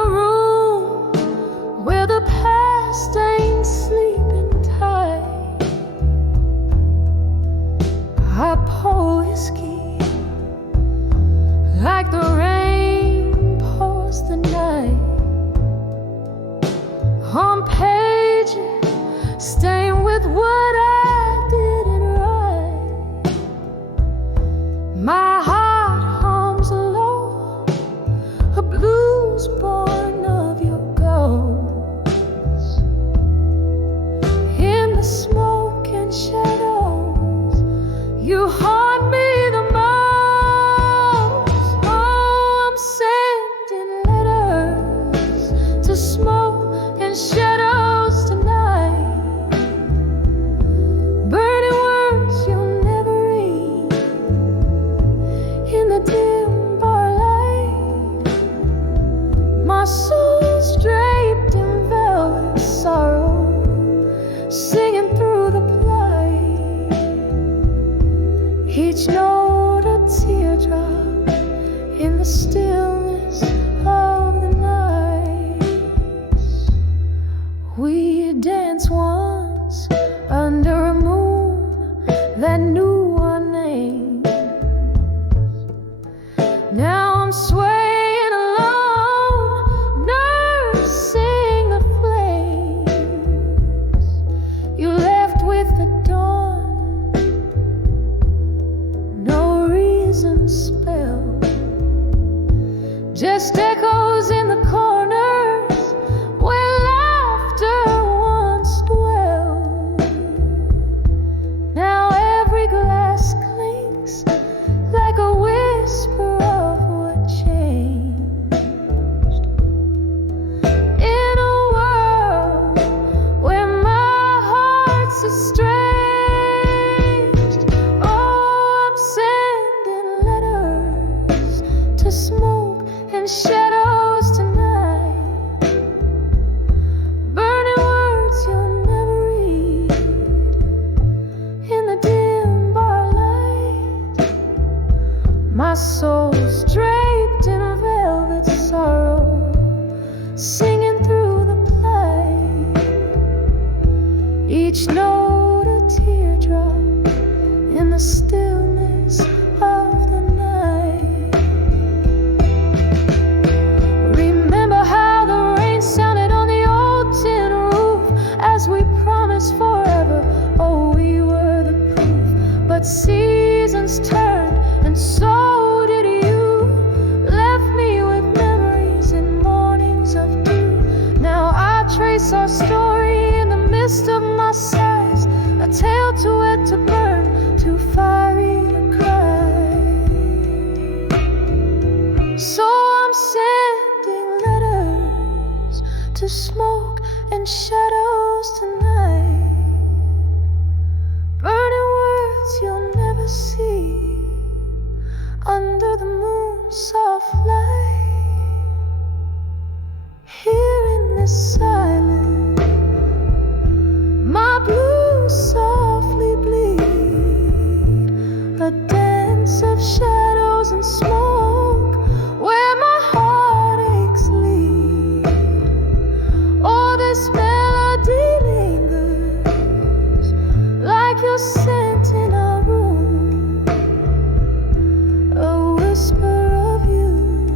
a room where the past ain't sleeping tight. I pour whiskey like the rain pours the night on pages stained with what I didn't write. My heart hums low, a blues born of your ghost. In the smoke and shadows, you haunt me the most. Oh, I'm sending letters to smoke and shadows tonight, burning words you'll never read in the dim bar light. My soul's draped in velvet sorrow, singing through the plight. Each note a teardrop in the stillness of the night. We danced once under a moon that knew our names. Now I'm swaying alone, nursing the flames you left with the dawn. No reason spelled, just echoes in the corners where laughter once dwelled. Now every glass clinks like a whisper of what changed. In a world where my heart's estranged, oh, I'm sending letters to smoke and shadows tonight, burning words you'll never read in the dim bar light. My soul's draped in velvet sorrow, singing through the plight. Each note a teardrop in the stillness of the night. Remember how the rain sounded on the old tin roof as we promised forever. Oh, we were the proof. But seasons turned and so did you. Left me with memories and mornings of dew. Now I trace our story in the midst of my sighs, a tale too wet to burn, too fiery to cry. So I'm sending letters to smoke and shadows tonight, burning words you'll never see under the moon's soft light. Here in this silence, my blues softly bleed, a dance of shadows and smoke where my heartaches lead. Oh, this melody lingers like your scent in a room, a whisper of you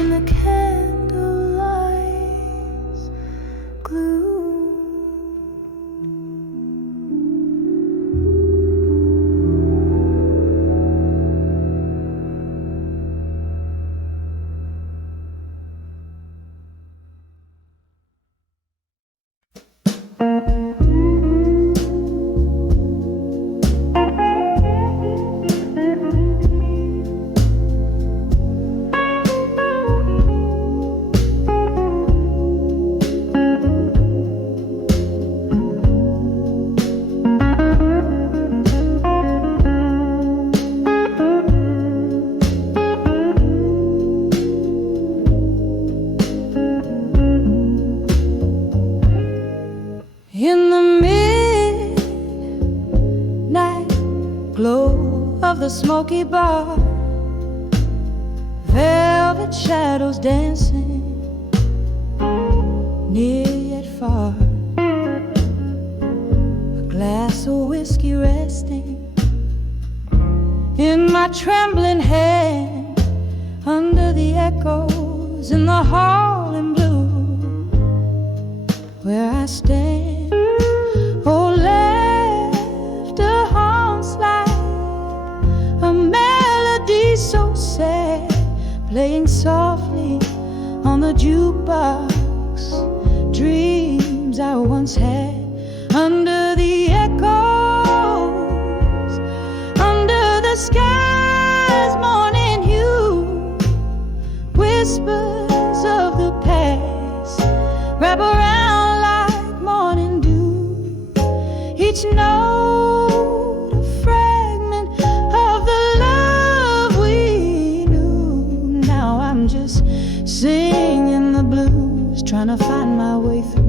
in the candlelight's gloom. of the smoky bar, velvet shadows dancing near yet far. A glass of whiskey resting in my trembling hand, under the echoes in the hall in blue, where I stand. Oh, laughter haunts like a melody so sad, playing softly on the jukebox. Dreams I once had under the echoes, under the sky's morning hue. Whispers of the past wrap around like morning dew. Each note a fragment of the love we knew. Now I'm just singing the blues, trying to find my way through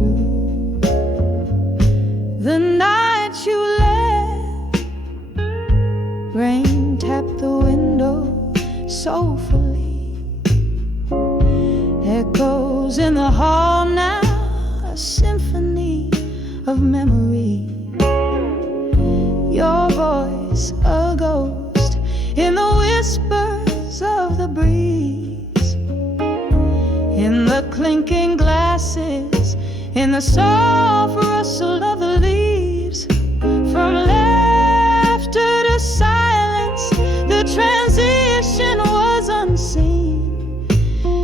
the night you left. Rain tapped the window soulfully, echoes in the hall now, a symphony of memory. Your voice a ghost in the whispers of the breeze, in the clinking glasses, in the soft rustle of the leaves. From laughter to silence, the transition was unseen.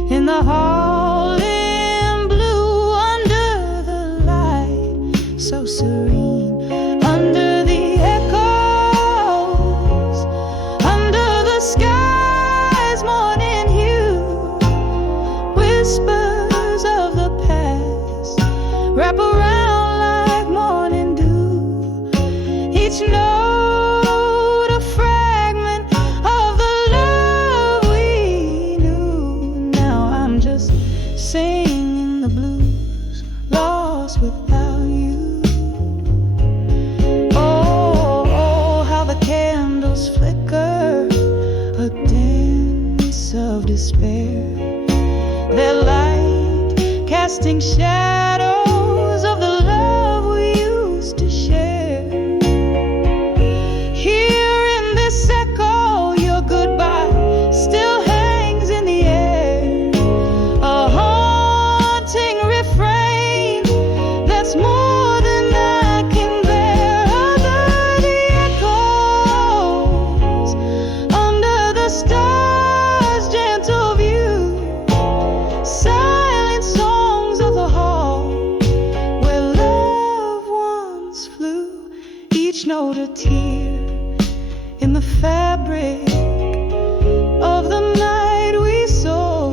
In the hall in blue, under the light so serene, under the echoes, under the sky's morning hue. Whispers of the past wrap around like morning dew. Each note a fragment of the love we knew. Now I'm just singing the blues, lost without you. Oh, oh, how the candles flicker, a dance of despair. Their light casting shadows of the love we used to share. Here in this echo, your goodbye still hangs in the air, a haunting refrain that's more than I can bear. Under the echoes, under the stars' gentle view, silent songs of the hall where loved ones flew. Each note a tear in the fabric of the night we saw.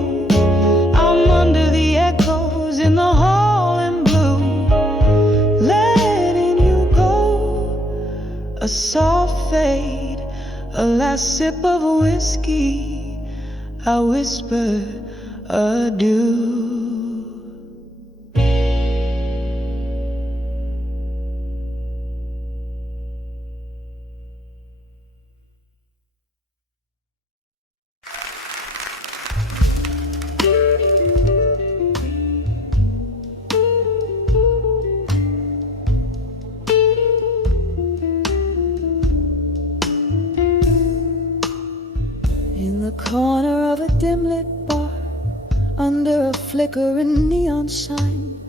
I'm under the echoes in the hall in blue, letting you go. A soft fade, a last sip of whiskey, I whisper adieu. In the corner of a dim-lit bar, under a flickering neon sign,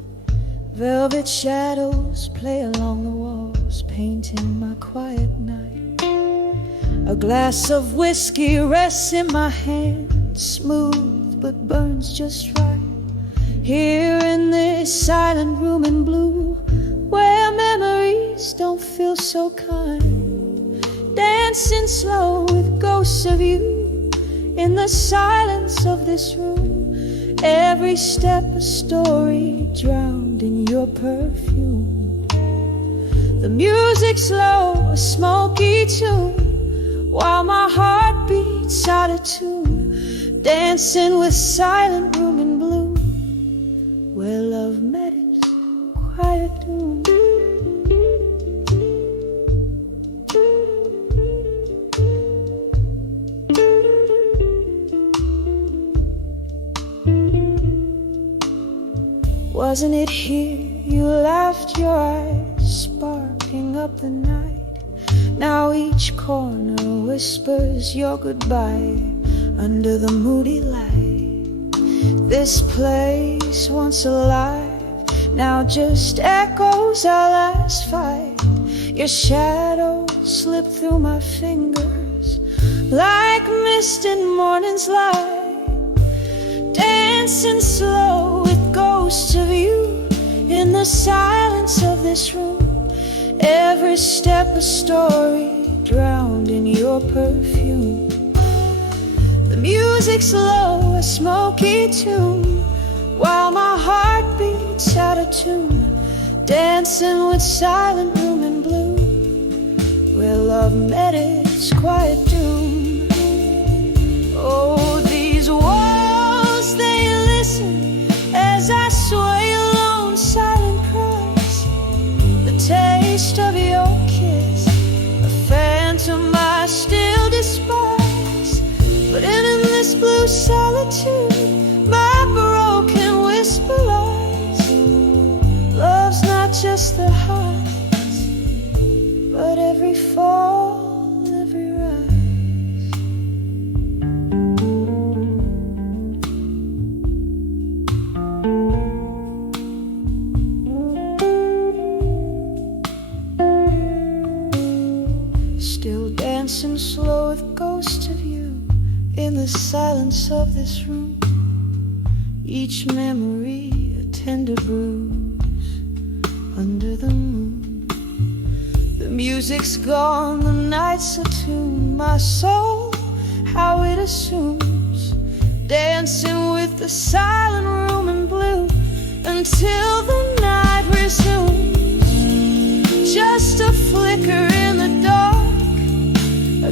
velvet shadows play along the walls, painting my quiet night. A glass of whiskey rests in my hand, smooth but burns just right. Here in this silent room in blue, where memories don't feel so kind, dancing slow with ghosts of you. In the silence of this room, every step a story drowned in your perfume. The music slow, a smoky tune, while my heart beats out of tune, dancing with silent room in blue, where love met in quiet doom. Wasn't it here you left your eyes sparking up the night? Now each corner whispers your goodbye under the moody light. This place once alive now just echoes our last fight. Your shadow slipped through my fingers like mist in morning's light, dancing slow with ghosts of you in the silence of this room. Every step a story drowned in your perfume. The music's low, a smoky tune, while my heart beats out of tune, dancing with silent room and blue, where love met its quiet doom. Oh, these walls, they listen as I sway alone, silent cries. The taste of your kiss, a phantom I still despise. But in this blue solitude, my broken whisper lies. Love's not just the highs, but every fall, every rise. Still dancing slow with ghosts of you in the silence of this room. Each memory a tender bruise under the moon. The music's gone, the night's attuned. My soul, how it assumes, dancing with the silent room in blue until the night resumes. Just a flicker in the dark,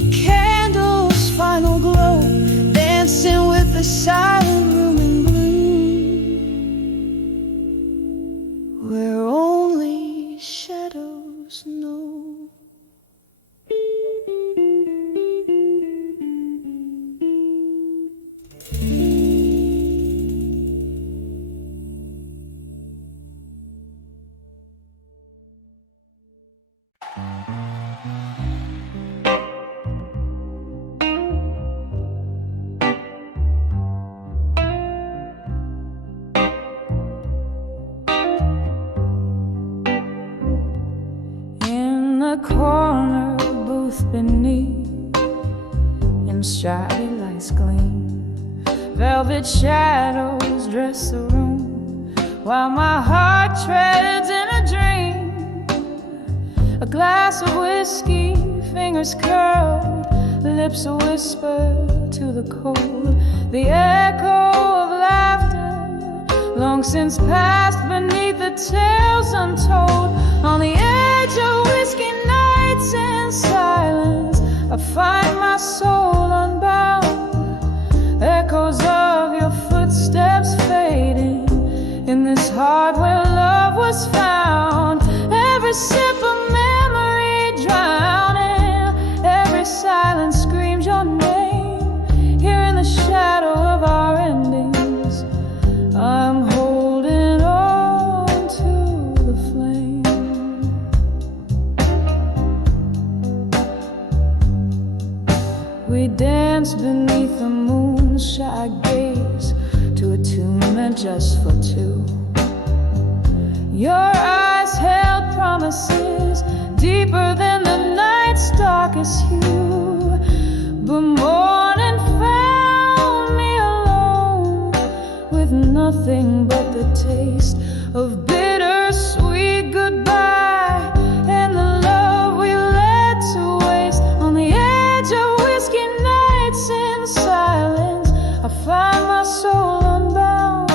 a candle's final glow, dancing with the silent room in blue, where only shadows know. In the corner booth beneath, in shiny lights gleam, velvet shadows dress the room, while my heart treads in a dream. A glass of whiskey, fingers curled, lips a whisper to the cold. The echo of laughter, long since passed beneath the tales untold. On the edge of whiskey nights and silence, I find my soul unbound. Echoes of your footsteps fading in this heart where love was found. Every sip of memory drowning, every silence screams your name. Here in the shadow of our endings, I'm holding on to the flame. We dance beneath the moon, shy gaze to a tune meant just for two. Your eyes held promises deeper than the night's darkest hue. But morning found me alone with nothing but the taste of bittersweet goodbye and the love we let to waste. On the edge of whiskey nights in silence, I find my soul unbound.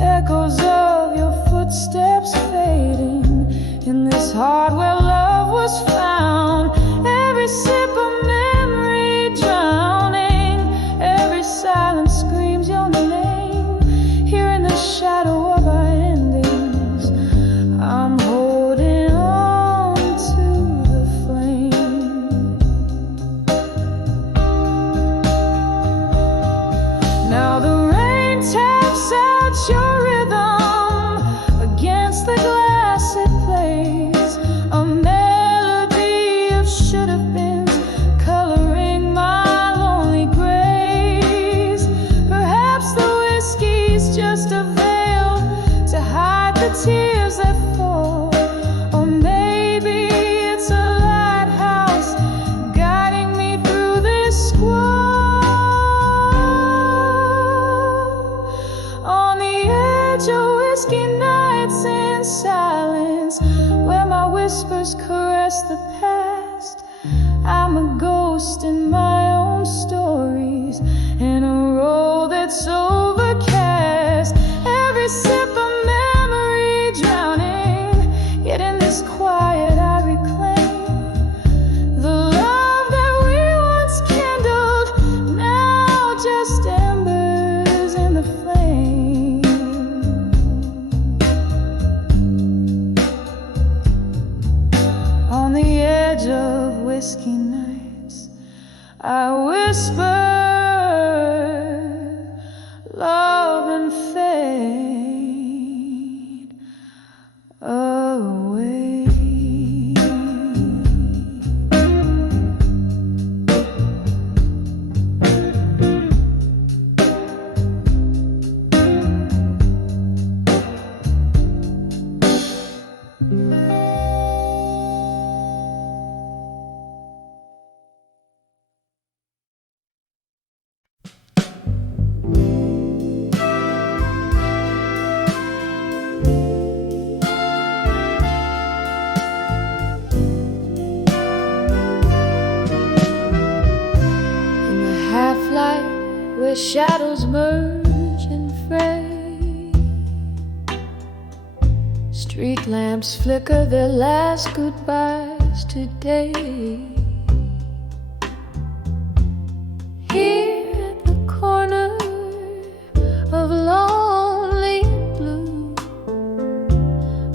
Echoes of your footsteps fading in this heart where love was found. Every sip of memory drowning, every silence screams your name. Here in the shadow of our ending, your whiskey nights in silence, where my whispers caress the past. I'm a ghost in my own stories, in a road that's overcast. Every sip of memory drowning, yet in this quiet I reclaim the love that we once kindled, now just embers in the flame. On the edge of whiskey nights, I whisper love and fade away. Where shadows merge and fray, street lamps flicker their last goodbyes today. Here at the corner of lonely blue,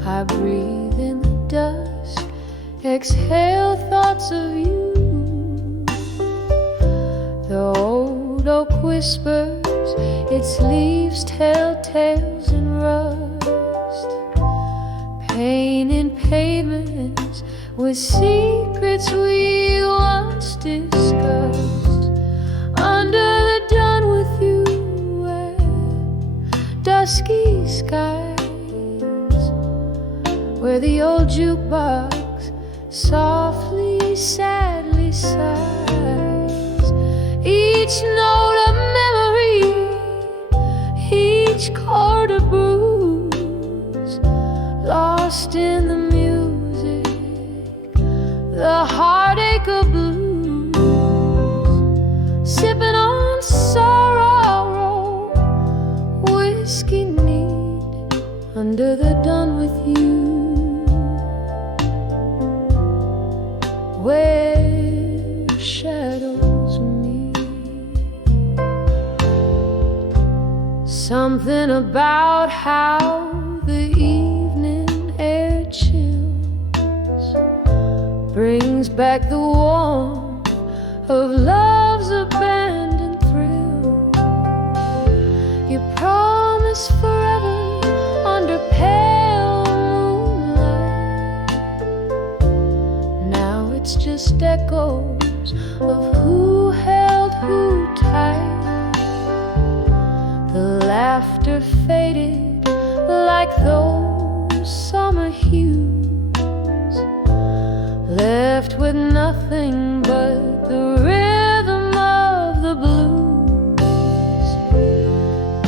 I breathe in the dusk, exhale thoughts of you. The old oak whispers, its leaves tell tales in rust. Pain in pavements with secrets we once discussed. Under the dawn with you and dusky skies, where the old jukebox softly, sadly sighs. Each note a memory, each chord a bruise, lost in the music, the heartache of blues. Sipping on sorrow, whiskey neat, under the dawn with you, where shadows meet. Something about how the evening air chills brings back the warmth of love's abandoned thrill. You promised forever under pale moonlight. Now it's just echoes of who held who tight. The laughter faded like those summer hues, left with nothing but the rhythm of the blues.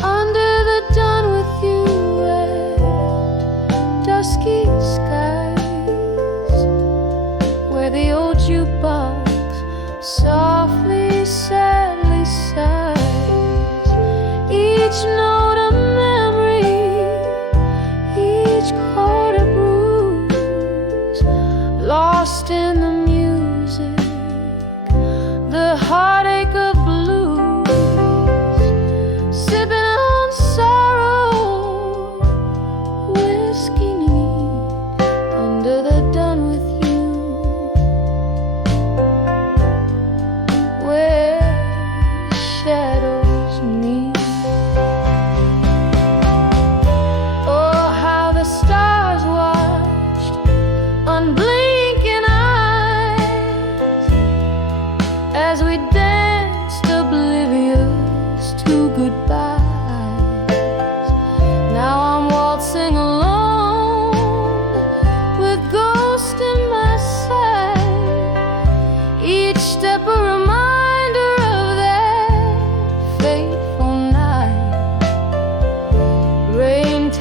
Under the dawn with you and dusky skies, where the old jukebox softly, sadly sighs. Each note a memory, each chord a bruise, lost in the music,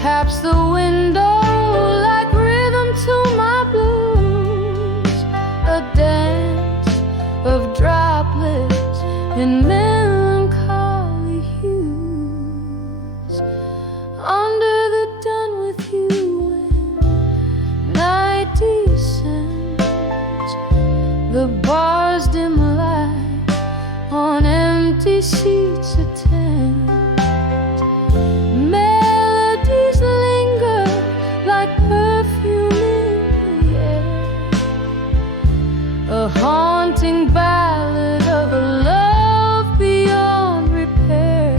taps the window like rhythm to my blues, a dance of droplets in melancholy hues. Under the done with you when night descends, the bar's dim light on empty seats attend. Melodies linger like perfume in the air, a haunting ballad of a love beyond repair.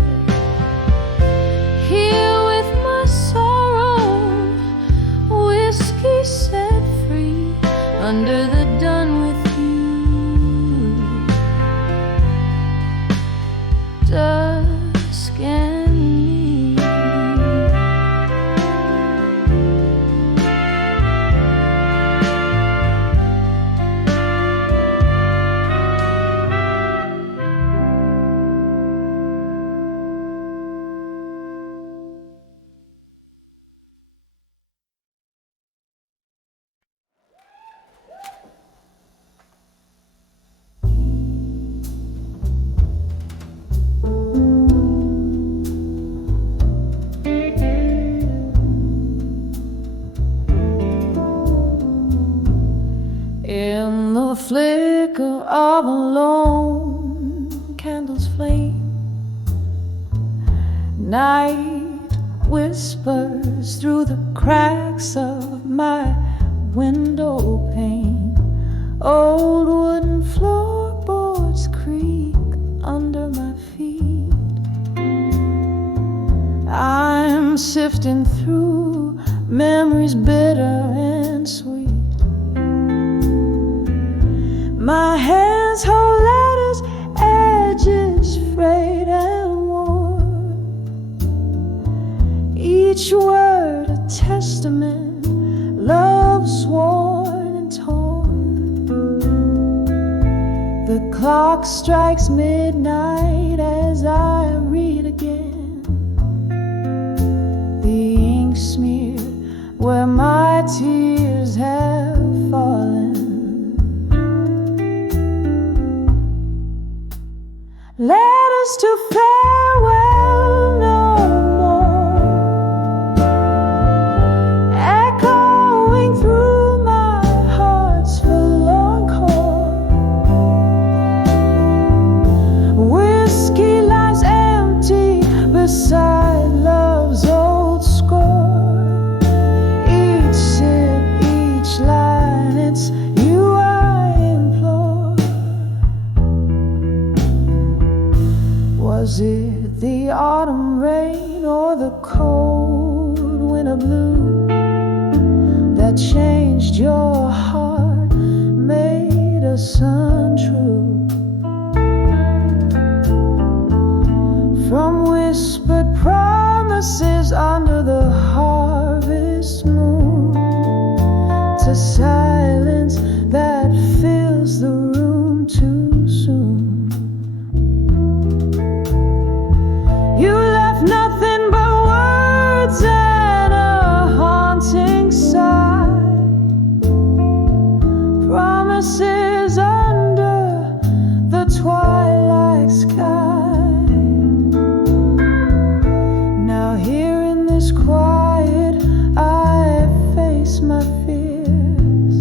Here with my sorrow, whiskey set free, under the done with you, dusk and in the flicker of a lone candle's flame, night whispers through the cracks of my window pane. Old wooden floorboards creak under my feet. I'm sifting through memories bitter and sweet. My hands hold letters, edges frayed and worn, each word a testament, love sworn and torn. The clock strikes midnight as I read again, the ink smeared where my tears have fallen. Letters to farewell no more, echoing through my heart's forlorn chord. Whiskey lies empty beside love's old score. Each sip, each line, it's you I implore. Was it the autumn rain or the cold winter blue that changed your heart, made us untrue? From whispered promises under the harvest moon to silence that fills the room too soon. You left nothing but words and a haunting sigh, promises under the twilight sky. Now here in this quiet I face my fears.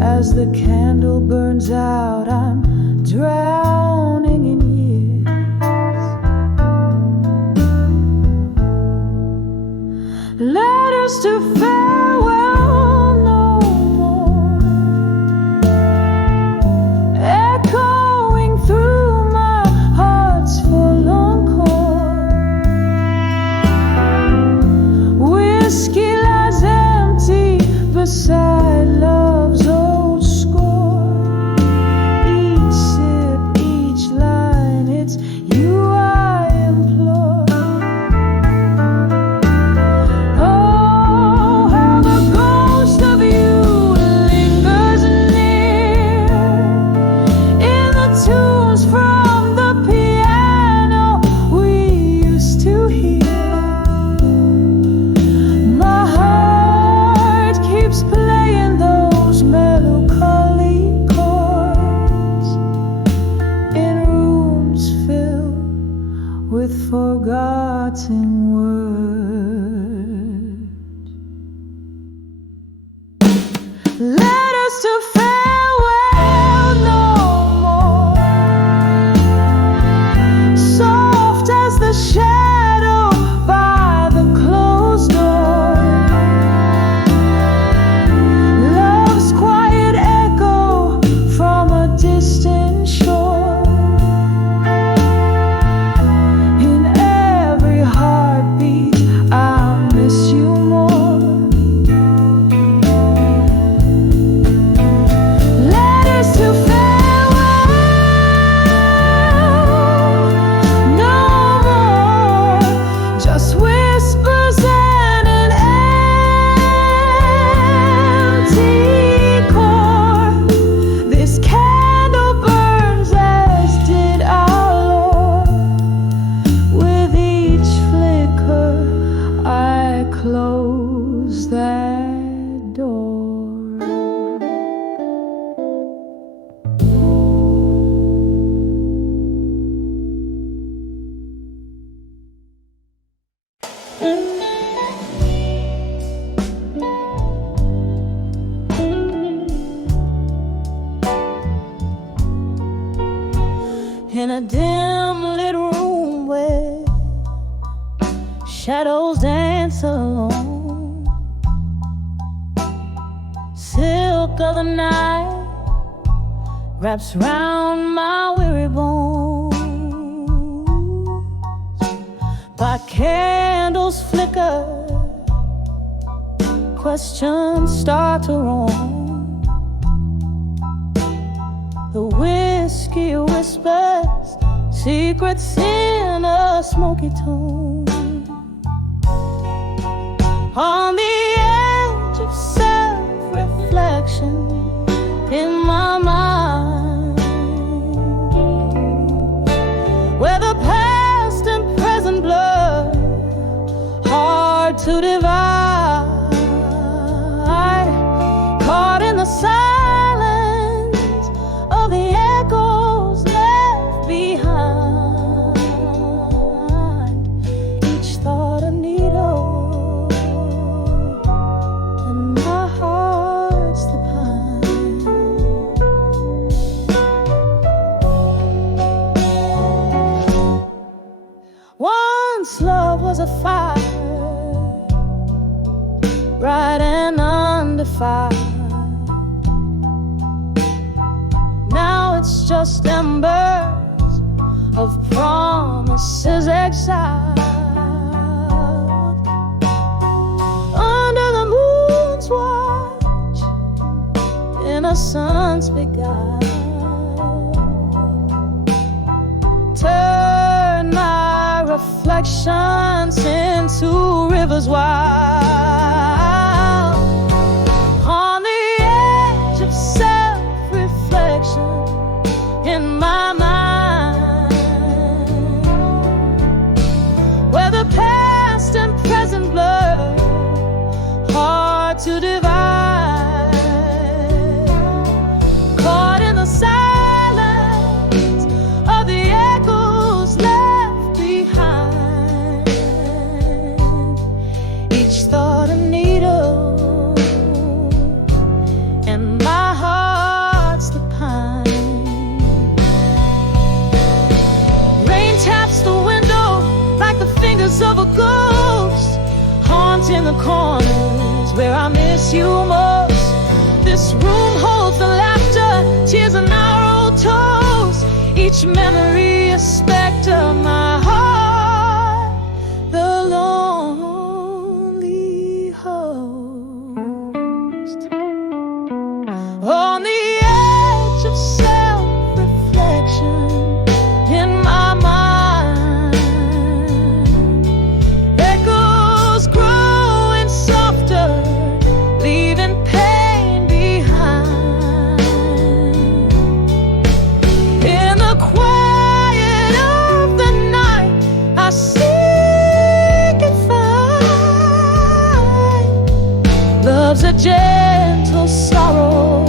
As the candle burns out, I'm drowning in years. Letters to farewell no more, echoing through my heart's forlorn chord. Whiskey lies empty beside love's old score. Each sip, each line, it's you I implore. Oh, close that door. In a dim lit room where shadows dance alone, silk of the night wraps round my weary bones. By candles flicker, questions start to roam. The whiskey whispers secrets in a smoky tone. On the edge of self-reflection in my mind, where the past and present blur, hard to divide, caught in the silence of the echoes left behind. Each thought a needle, and my heart's the pine. Once love was a fire, bright and undefined. Now it's just embers of promises exiled under the moon's watch, innocence beguiled. Turn my reflections into rivers wild. On the edge of self-reflection in my mind, where the past and present blur, hard to divide, caught in the silence of the echoes left behind. Each thought a needle, and my heart's the pine. Rain taps the window like the fingers of a ghost, haunting the corners where I miss you most. This room holds the laughter, tears, and our old toast. Each memory a specter, my heart, the lonely host. On the edge of self-reflection in my mind, echoes growing softer, leaving pain behind. In the quiet of the night, I seek and find love's a gentle sorrow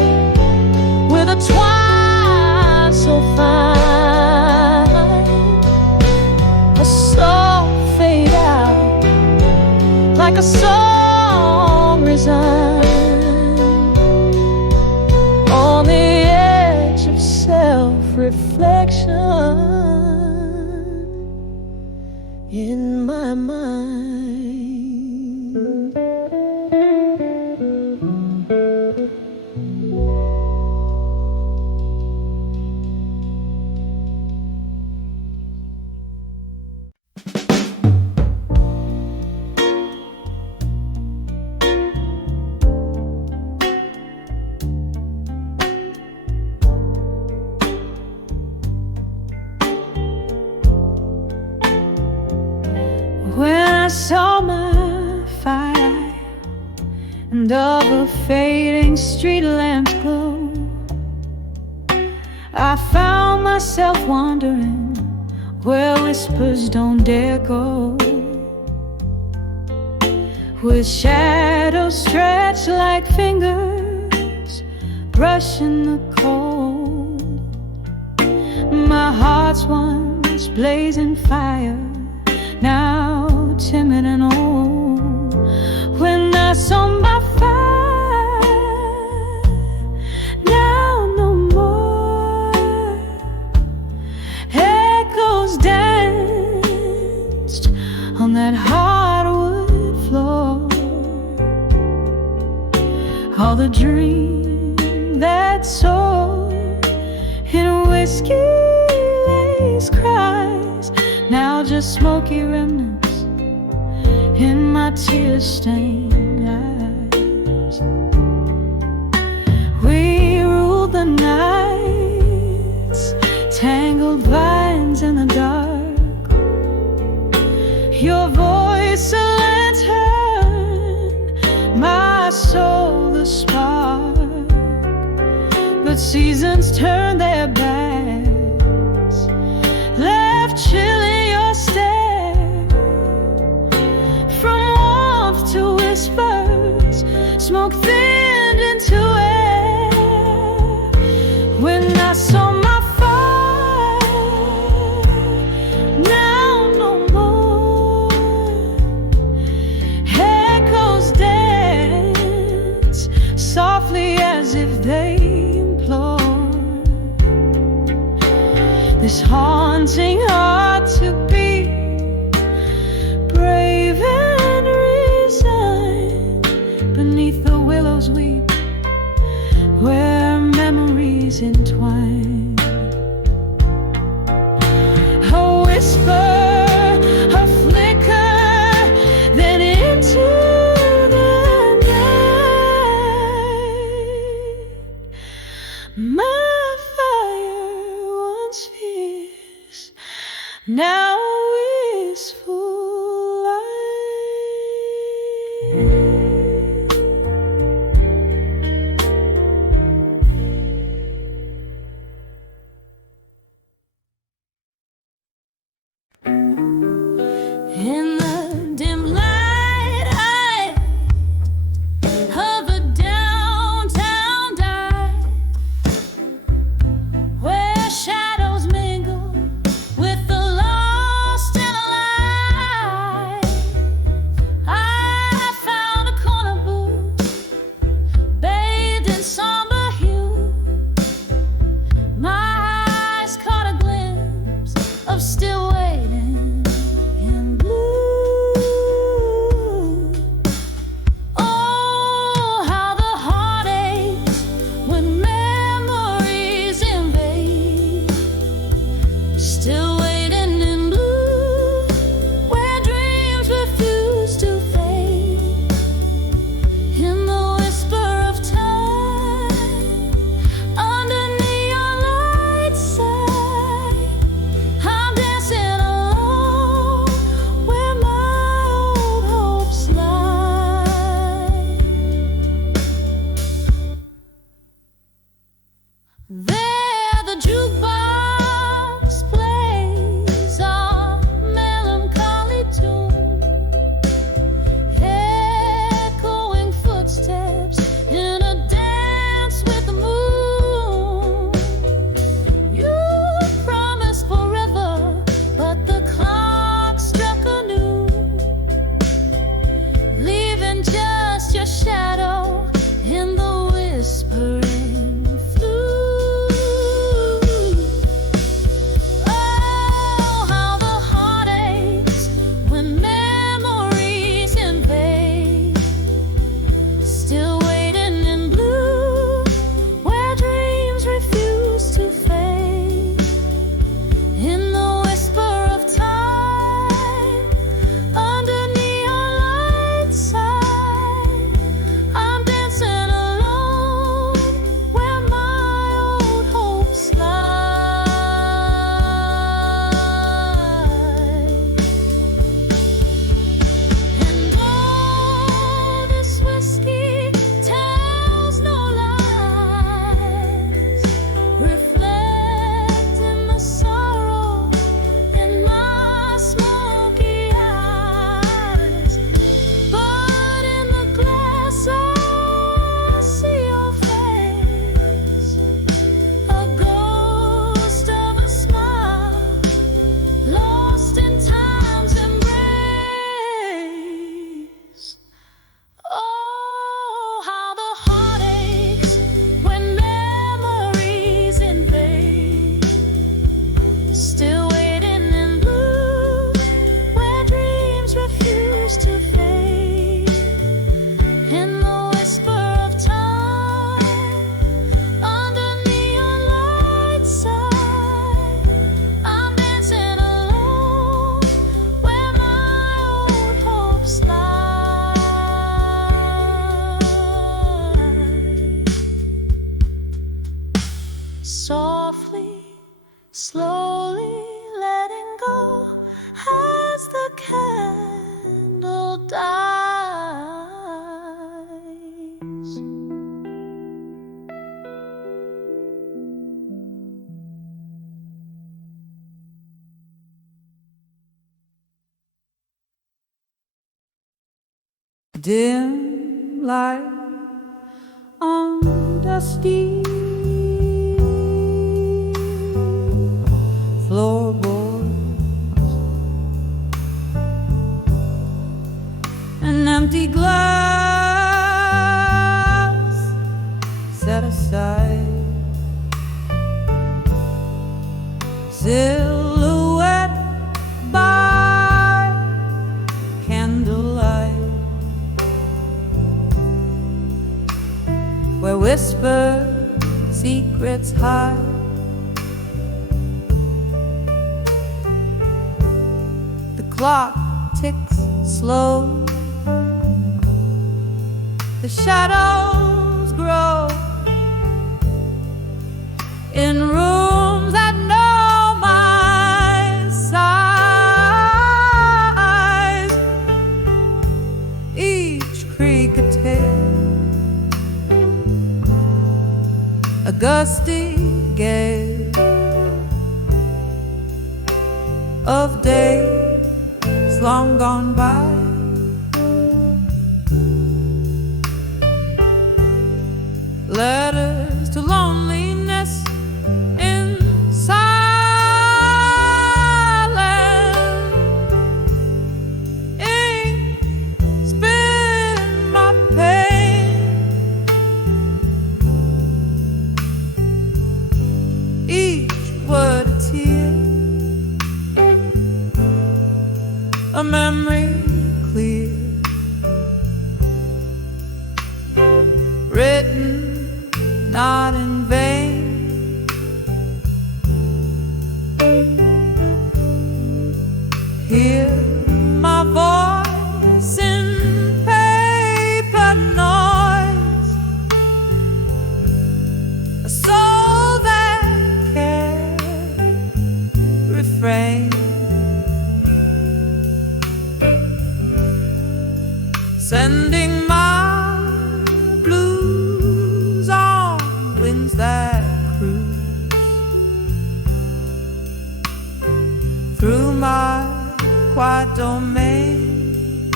with a twine so fine. A soul fade out like a song resigned. On the edge of self-reflection in my mind. When I saw my fire and of a fading street lamp's glow, I found myself wondering where whispers don't dare go. with shadows stretched like fingers brushing the cold. My heart's once blazing fire, now timid and old. When I saw my fire, now no more. Echoes danced on that hardwood floor. All the dream that soared in whiskey lace cries, now just smoky remnants in my tear-stained eyes. We ruled the nights, tangled vines in the dark. Your voice a lantern, my soul the spark. But seasons turned their backs, left chilling your stare. From warmth to whispers, smoke thinned into air. When I saw my fire, now no more. Echoes dance softly as if they implore this haunting heart to be brave and resigned. Beneath the willows weep where memories entwine. A whisper, a flicker, then into the night. My fire once fierce, now wistful light. In the dim light, I hover downtown dive, where shadows mingle with the lost and alive. I found a corner booth, bathed in somber hue. My eyes caught a glimpse of still waiting in blue. Oh, how the heart aches when memories invade. Still waiting in blue, where dreams refuse to fade. In the whisper of time, under neon lights side, I'm dancing alone where my old hopes lie. There the jukebox plays a melancholy tune, echoing footsteps in a dance with the moon. You promised forever, but the clock struck anew, leaving just your shadow in the whispering flue. Oh, how the heart aches when memories invade. Still waiting in blue, where dreams refuse to fade. In the whisper of time, under neon lights side, I'm dim light on dusty floorboards, an empty glass set aside, silhouette by candlelight, where whispered secrets hide. The clock ticks slow, the shadows grow in rooms that know my size. Each creak a tale, a gusty gale of days long gone by. Letters to loneliness in silence. Ink spin my pain. Each word a tear, a memory clear, written not in vain. Hear my voice in paper noise, a soul that can refrain, sending my blues on winds that cruise through my quiet domain.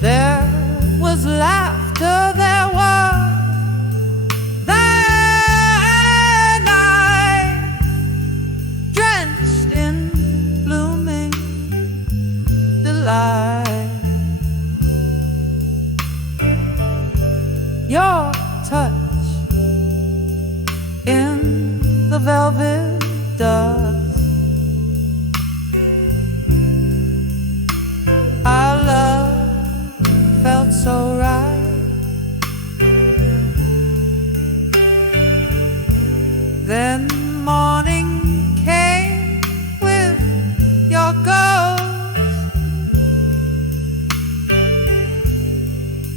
There was laughter, there was that night, drenched in blooming delight. Your touch in the velvet dust, our love felt so right. Then morning came with your ghost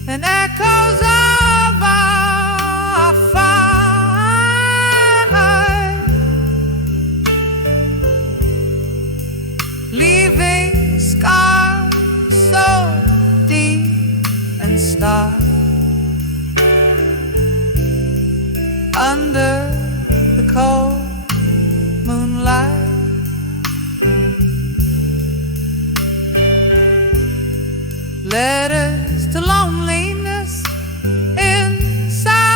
and echoes of our fire, leaving scars so deep and stark under the cold moonlight. Letters to loneliness in silence,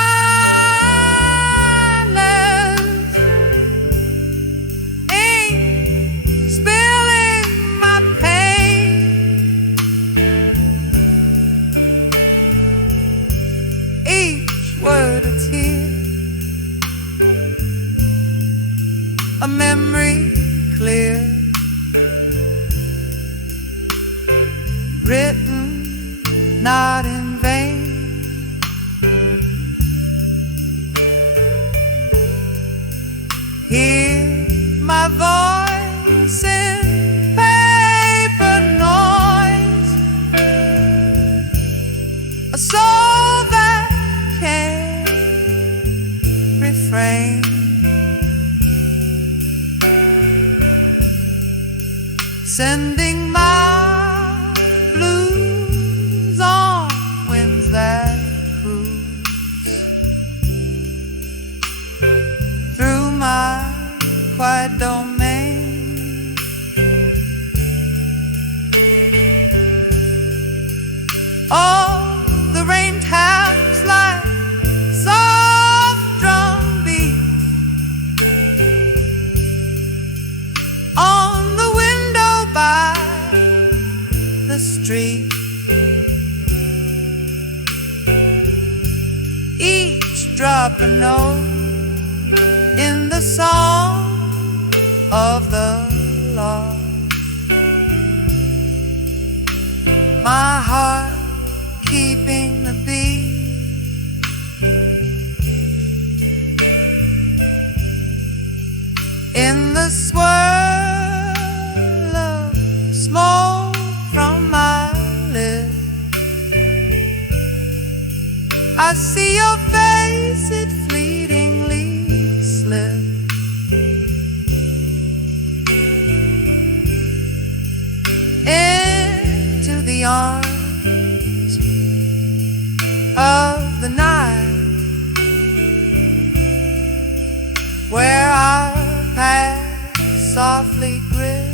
ink spilling my pain. Each word a tear, a memory clear, written not in vain. Hear my voice in paper noise, a soul that can refrain, sending my blues on winds that cruise through my quiet domain. Oh, the rain taps like soft drum beat on the window by the street. Each drop a note in the song of the lost. My heart keeping the beat. In the swirl of smoke from my lips, I see your face, it fleetingly slips into the arms of the night, where our past softly grips.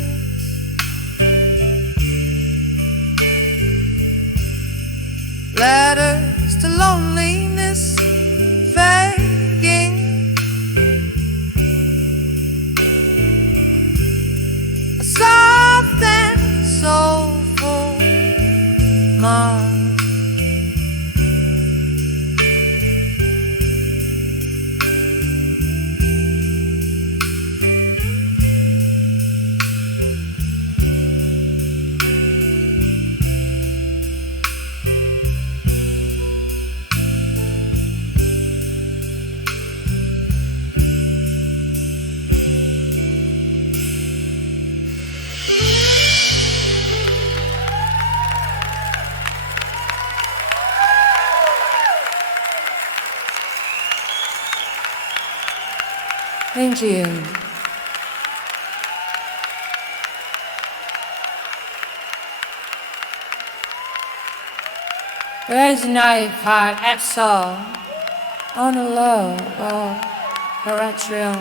Letters to loneliness fading, a soft and soulful march. Thank you. There's a night part at all on the low of Heartfelt.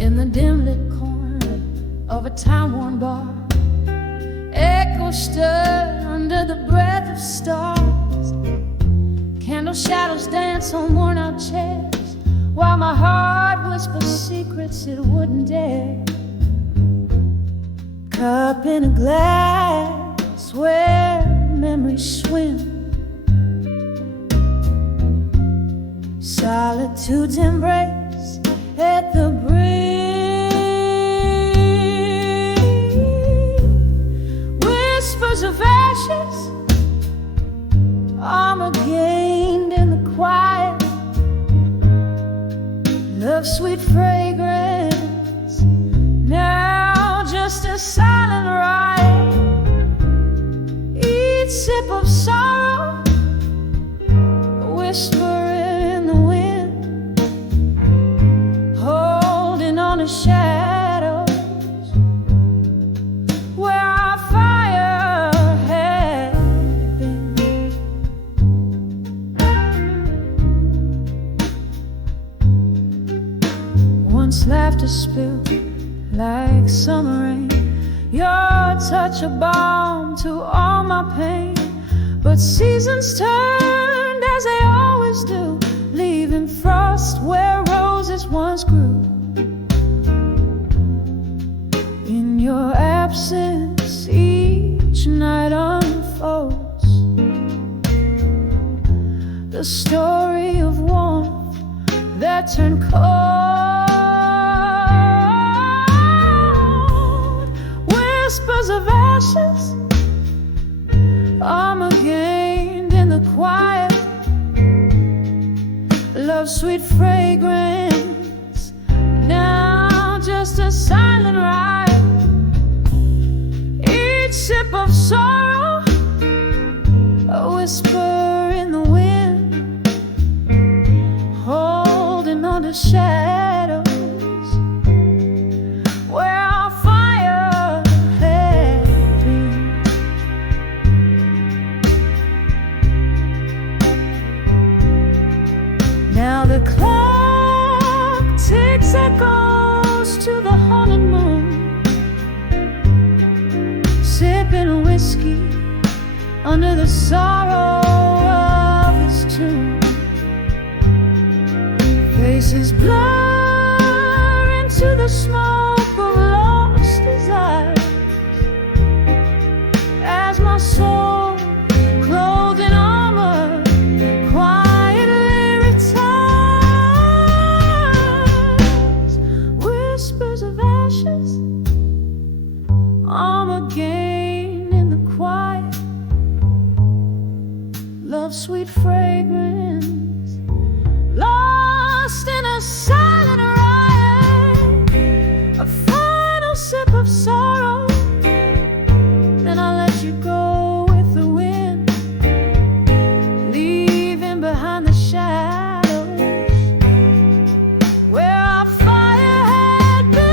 In the dim lit corner of a time-worn bar, echoes stir under the breath of stars. Candle shadows dance on worn-out chairs, while my heart whispers secrets it wouldn't dare. Cup in a glass where memories swim, solitude's embrace at the brim. Whispers of ashes, armor gained in the quiet. Love's sweet fragrance, now just a silent riot. Each sip of sorrow, a whisper in the wind, holding on to shadows where our fire had been. Once laughter spilled like summer rain, your touch a balm to all my pain. But seasons turned as they always do, leaving frost where roses once grew. In your absence, each night unfolds the story of warmth that turned cold. Whispers of ashes, armor gained in the quiet. Love's sweet fragrance, now just a silent ride. Each sip of sorrow, a whisper in the wind, the shadows where our fire had been. Now the clock takes echoes to the haunted moon, sipping whiskey under the sorrow of his tune. Faces blur into the smoke of lost desires as my soul, clothed in armor, quietly retires. Whispers of ashes, armor gained in the quiet, love's sweet fragrance, lost in a silent riot. A final sip of sorrow, then I let you go with the wind, leaving behind the shadows where our fire had been.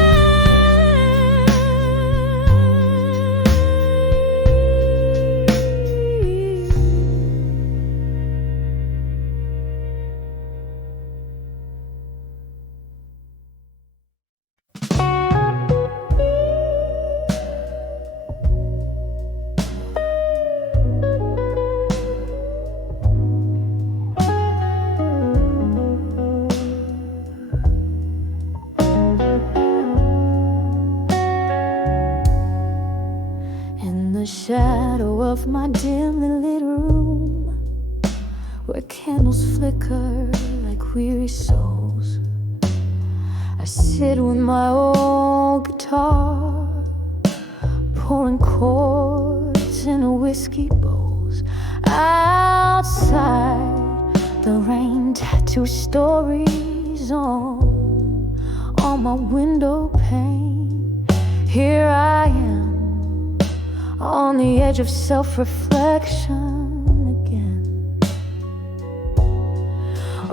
In the shadow of my dimly lit room, where candles flicker like weary souls, I sit with my old guitar, pouring chords in a whiskey bowls. Outside, the rain tattoos stories on my window pane. Here I am, on the edge of self-reflection again.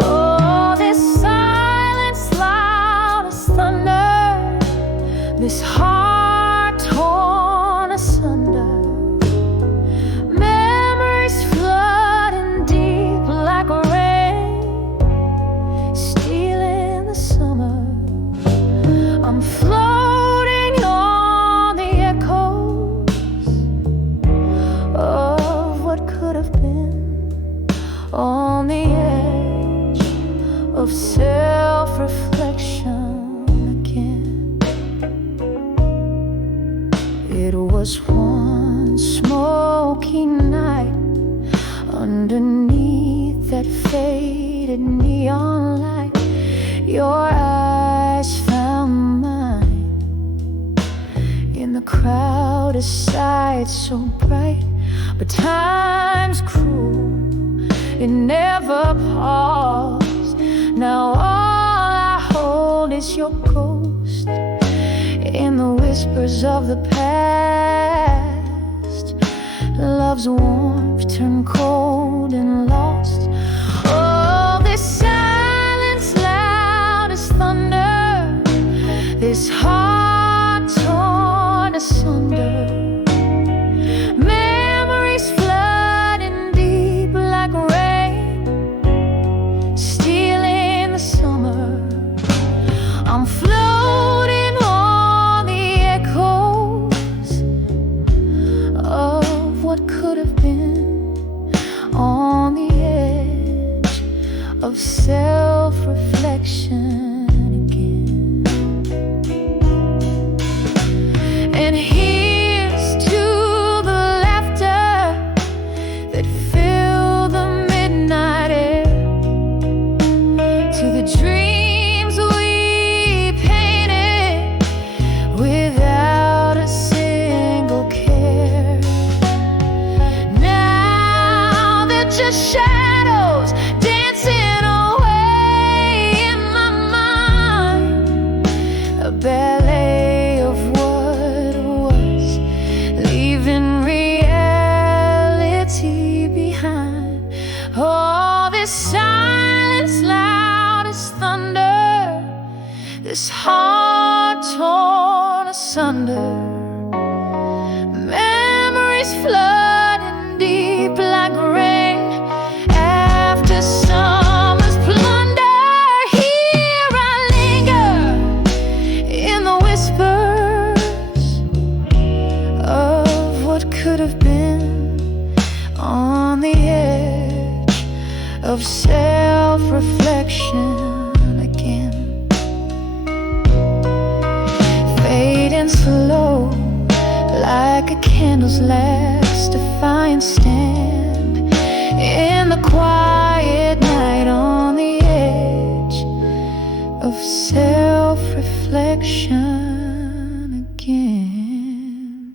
Oh, this silence loud as thunder, this heart torn asunder, memories flooding deep like rain, stealing the summer. I'm floating on the echoes of what could have been, on the edge of self-reflection again. It was one smoky night underneath that faded neon light. Your eyes found mine in the crowd, a sight so bright, but time's cruel, it never paused. Now all I hold is your ghost in the whispers of the past. Love's warmth turned cold and lost. Oh, this silence loud as thunder, this heart torn asunder, memories flooding deep like rain, stealing the summer. I'm floating on the echoes of what could have been, on the edge of self-reflection again. And here's to the laughter that filled the midnight air, to the dreams we painted without a single care. Now they're just shadows dancing away in my mind, a ballet of what was, leaving reality behind. Oh, this silence loud as thunder, this heart torn asunder, memories flooding deep like rain after summer's plunder. Here I linger in the whispers of what could have been, on the edge of self-reflection again, fading slow like a candle's last defiant stand in the quiet night, on the edge of self-reflection again.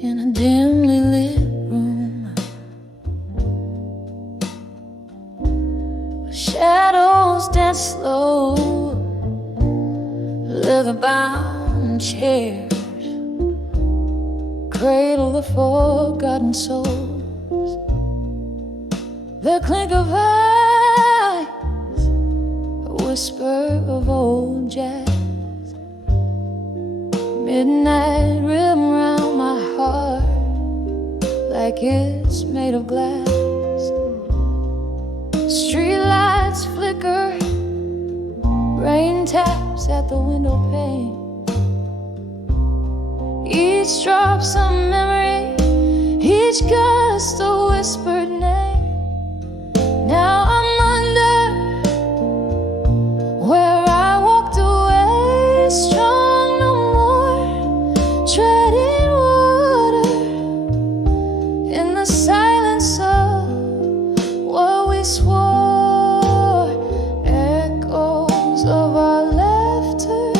In a dimly lit room, shadows dance slow, leather-bound chairs cradle the forgotten souls. The clink of eyes, a whisper of old jazz, midnight rim round my heart like it's made of glass. Streetlights flicker, rain taps at the window pane. Each drop's a memory, each gust a whispered name. Now I'm under where I walked away, strong no more, treading water in the silence of what we swore. Echoes of our laughter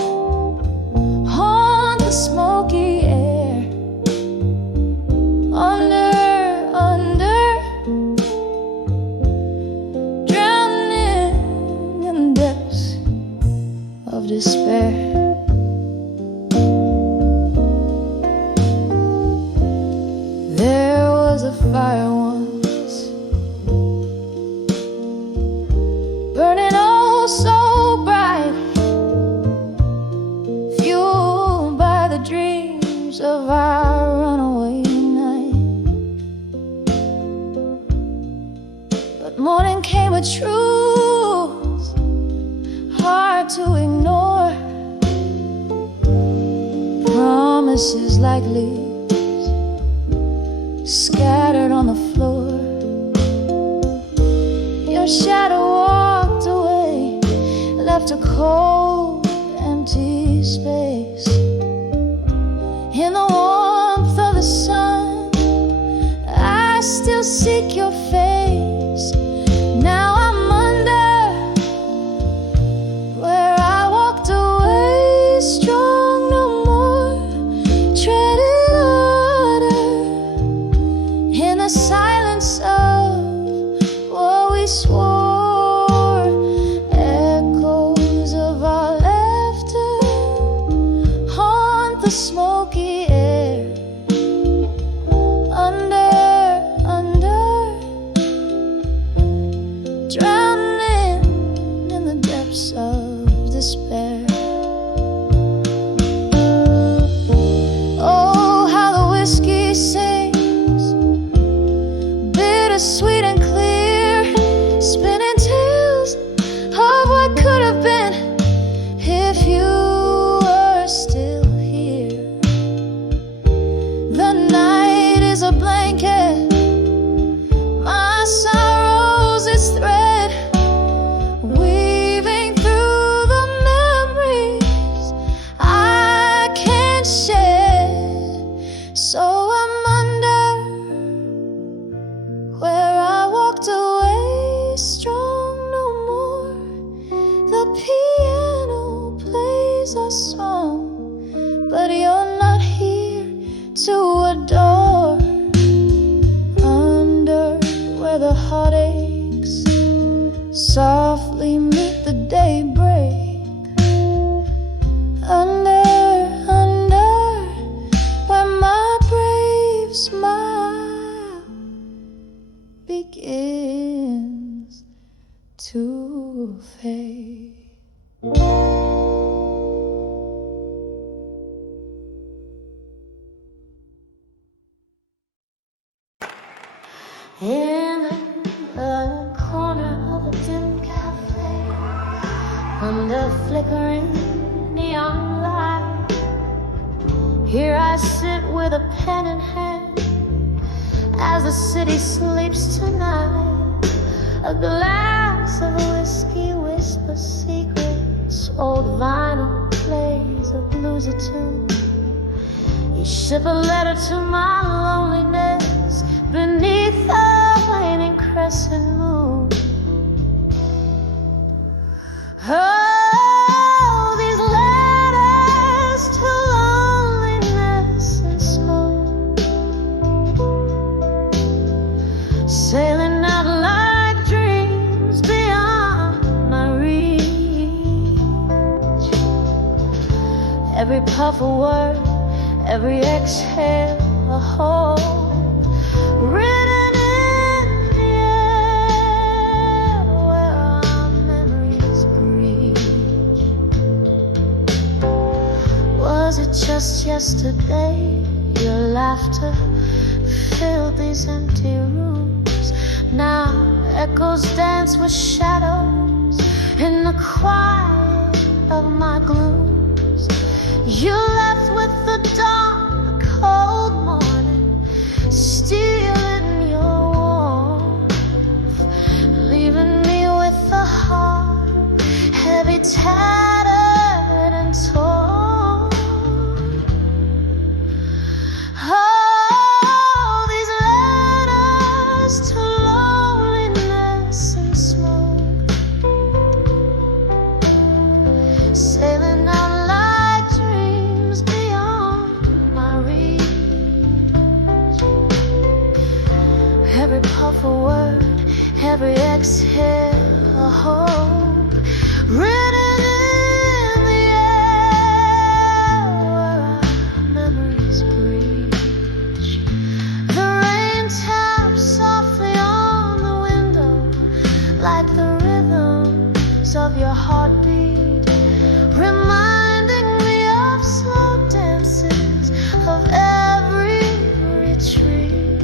haunt the smoky air, under, drowning in the depths of despair. There was a fire once, burning oh so bright, fueled by the dreams of our runaway night. But morning came with truth hard to ignore, promises like leaves scattered on the floor. Your shadow walked away, left a cold, empty space. In the warmth of the sun, I still seek your face. Now I'm under where I walked away, strong no more, treading water in the silence of what we swore. Echoes of our laughter haunt the smoky air, under, drowning in the depths of despair. Oh, how the whiskey sings, bittersweet and clear, spinning tales of what could have been if you were still here. The night is a blanket, my sorrow's its thread, weaving through the memories I can't shed. So I'm under where I walked away, strong no more. The piano plays a song, but you're softly meet the daybreak. Under where my brave smile begins to fade. In a corner of a dim cafe, under flickering neon light, here I sit with a pen in hand as the city sleeps tonight. A glass of whiskey whispers secrets, old vinyl plays a bluesy tune. You ship a letter to my loneliness beneath the waning crescent moon. Oh, these letters to loneliness and smoke, sailing out like dreams beyond my reach. Every puff a word, every exhale a hope, written in the air where our memories breach. Was it just yesterday your laughter filled these empty rooms? Now echoes dance with shadows in the quiet of my glooms. You left with the dawn, the cold morning, stealing your warmth, leaving me with a heart heavy, tattered and torn. Oh, these letters to loneliness and smoke, sailing out like dreams beyond my reach. Every puff a word, every exhale a hope, written in the air where our memories breach. The rain taps softly on the window like the rhythms of your heartbeat, reminding me of slow dances of every retreat.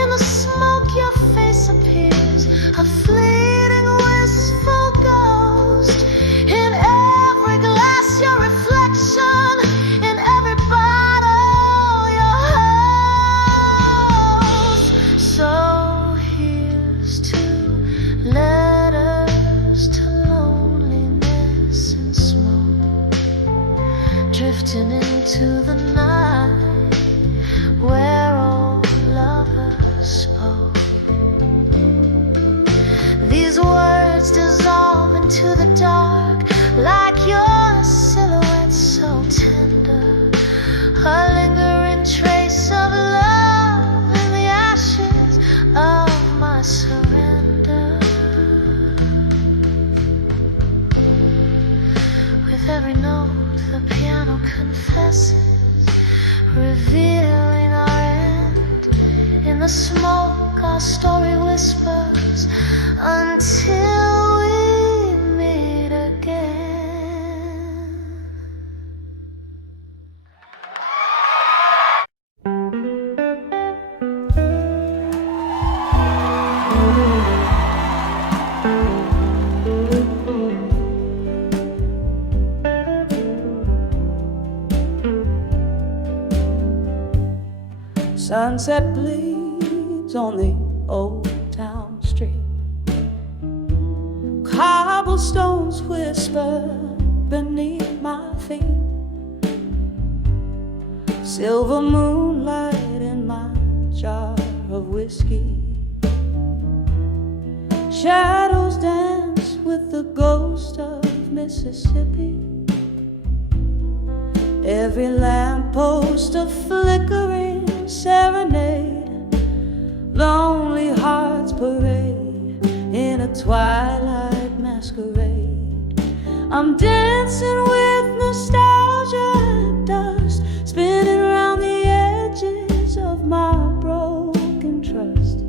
In the smoke your face appears, a fleeting wistful ghost. In every glass your reflection, in every bottle your host. So here's to letters to loneliness and smoke, drifting into the night where old lovers spoke. These words dissolve into the dark like your silhouette so tender, a lingering trace of love in the ashes of my surrender. With every note the piano confesses, revealing our end. In the smoke our story whispers until we meet again. Sunset bleeds on the old town street. Cobblestones whisper beneath my feet. Silver moonlight in my jar of whiskey. Shadows dance with the ghost of Mississippi. Every lamppost a flickering serenade. Lonely hearts parade in a twilight masquerade. I'm dancing with nostalgia dust, spinning around the edges of my broken trust.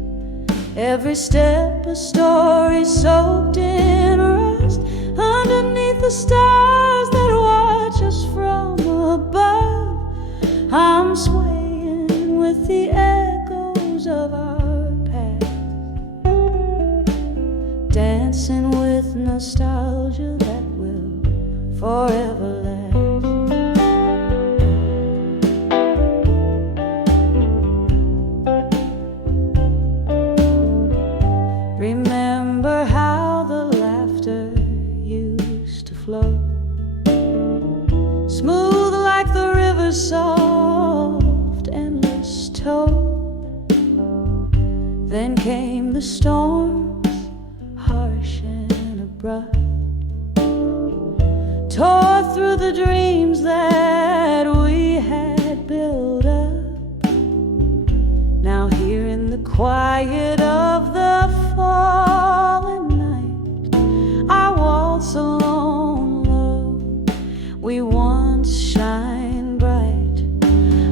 Every step a story soaked in rust, underneath the stars that watch us from above. I'm swaying with the echoes of our past, dancing with nostalgia that will forever last. Remember how the laughter used to flow, smooth like the river's soft, endless toe. Then came the storms, harsh and abrupt, tore through the dreams that we had built up. Now here in the quiet of the fallen night, I waltz alone low, we once shine bright.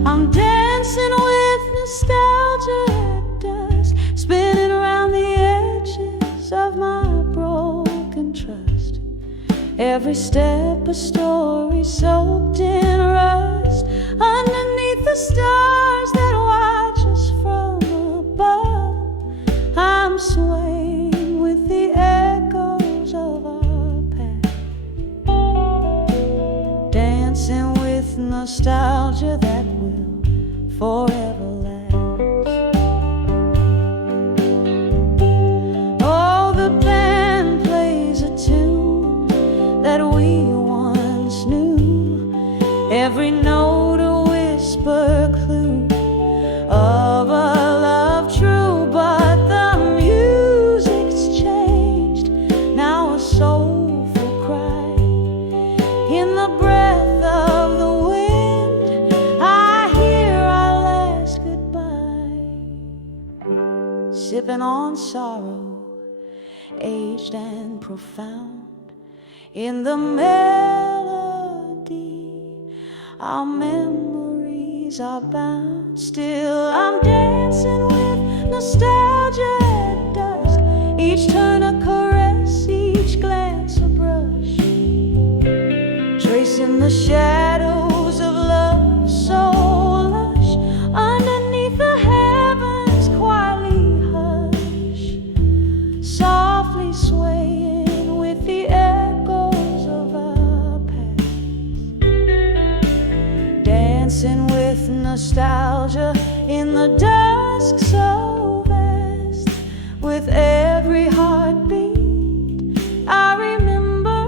I'm dancing with nostalgia at dusk, spinning around the edges of my broken trust. Every step a story soaked in rust, underneath the stars that watch us from above. I'm swaying with the echoes of our past, dancing with nostalgia that will forever last. Oh, the band plays a tune that we once knew, every note a whisper clue of a love true. But the music's changed, now a soulful cry. In the breath of the wind, I hear our last goodbye. Sipping on sorrow, aged and profound, in the melody our memories are bound. Still I'm dancing with nostalgia at dusk, each turn a caress, each glance a brush, tracing the shadows of love so lush, underneath the heavens quietly hush, softly swaying with the echoes of our past, dancing with nostalgia in the dusk so vast. With every heartbeat I remember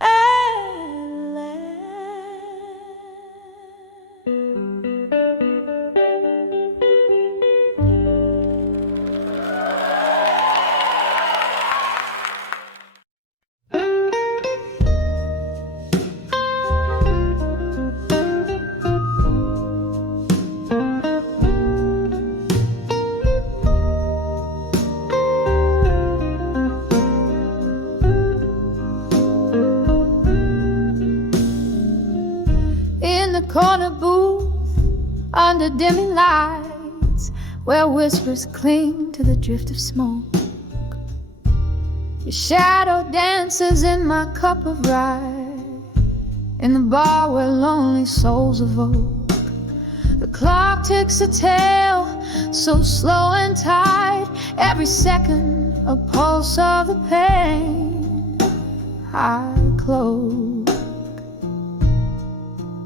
at last. In the corner booth, under dimming lights, where whispers cling to the drift of smoke, your shadow dances in my cup of rye, in the bar where lonely souls evoke. The clock ticks a tale so slow and tight, every second a pulse of the pain I close.